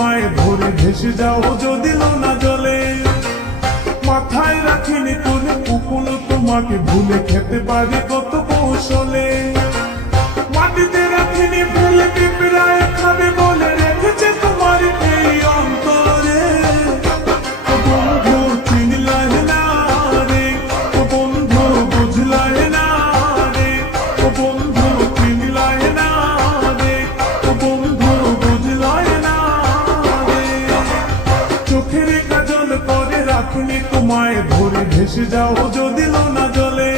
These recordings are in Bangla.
তোমায় ভরে ভেসে যাও যদি না জলে। মাথায় রাখিনি তুলে কুকুল তোমাকে ভুলে খেতে পারে কত কৌশলে। মাটিতে রাখিনি ফেলে রাখুনি তোমায় ভরে ভেসে যাও যদি না জলে।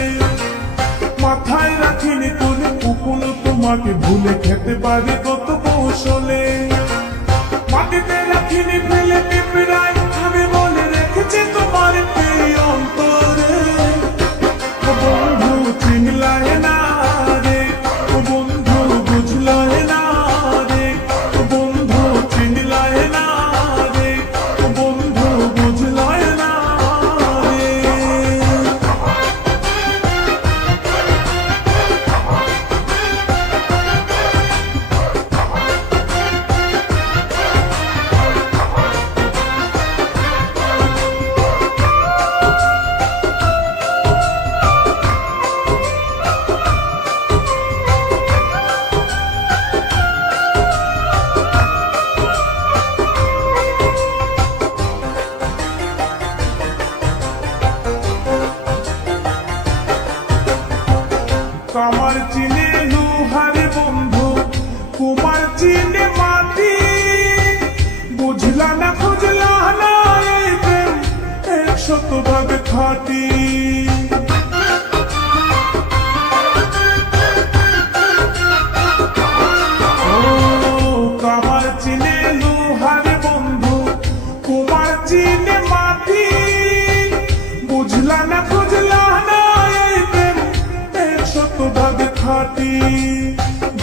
মাথায় রাখিনি তোর কুকুন তোমাকে ভুলে খেতে পারে কত কৌশলে। কামার চিনে লোহারে বন্ধু, কুমার চিনে মাটি। বুঝলা না খুঁজলা না এই প্রেম খাটি। কামার চিনে খাটি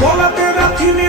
গলাতে রাখিনি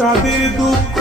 চাঁদের দুঃখ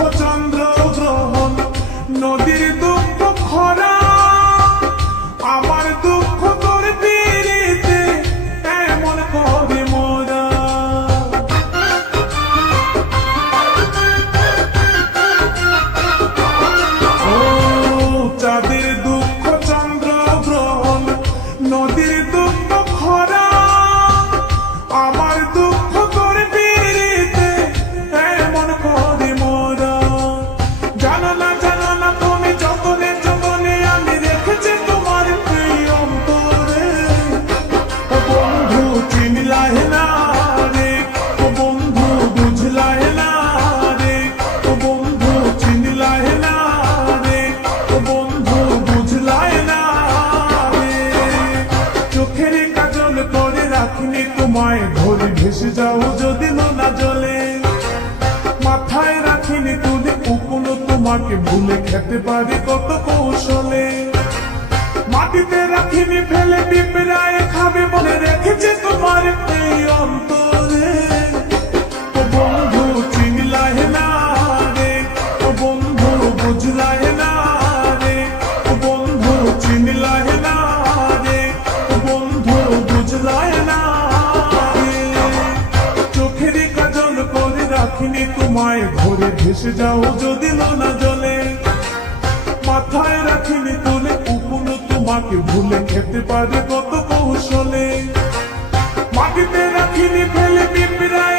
ভেসে যাও যদি না জলে। মাথায় রাখিনি তুলে কুকুল তোমাকে ভুলে খেতে পারি কত কৌশলে। মাটিতে রাখিনি ফেলে, পিঁপড়ায় খাবে বলে রেখেছে তোমার এই তোমায় ঘরে ভেসে যাও যদি না জলে। মাথায় রাখিনি তোলে কুকুল তোমাকে ভুলে খেতে পারে কত কৌশলে। মাটিতে রাখিনি ফেলে পিঁপড়ায়